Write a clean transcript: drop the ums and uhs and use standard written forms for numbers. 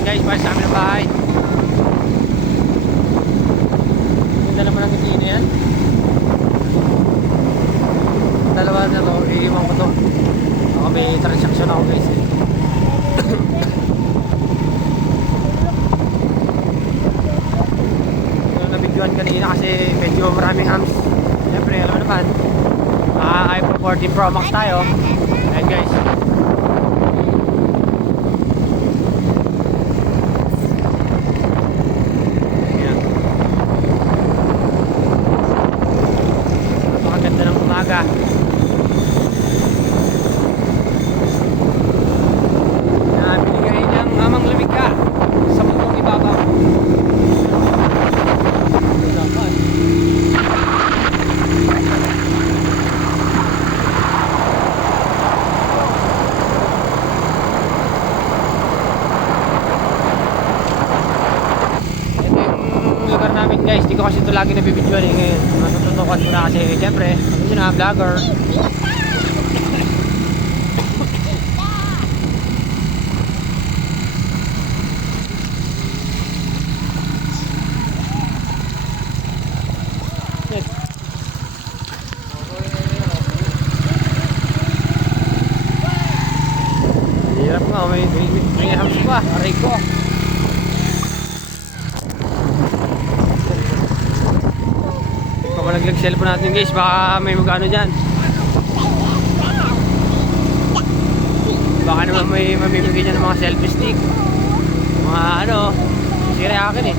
natin guys, para sa amin ang bahay. Ganda naman ang ngiti na yan. Dalawa na to, iiwan ko to. Baka may transaction ako guys. Nabidyoan kanina kasi medyo maraming hams. Siyempre, alam mo naman, iPhone 14 Pro Max tayo. Ayan guys. Ayan. Napakaganda ng umaga. Binigay niyang amang lamig ka sa mundong ibabaw. Lugar namin guys, di ko kasi ito lagi nabibidyoan eh. Ngayon, matututukan ko na kasi syempre, yun na, vlogger. Yes. Hirap nga, may hams pa, aray ko. Malaglag cellphone natin guys, baka may magano dyan. Baka naman may mamimigay dyan ng mga selfie stick, mga ano, sira akin eh.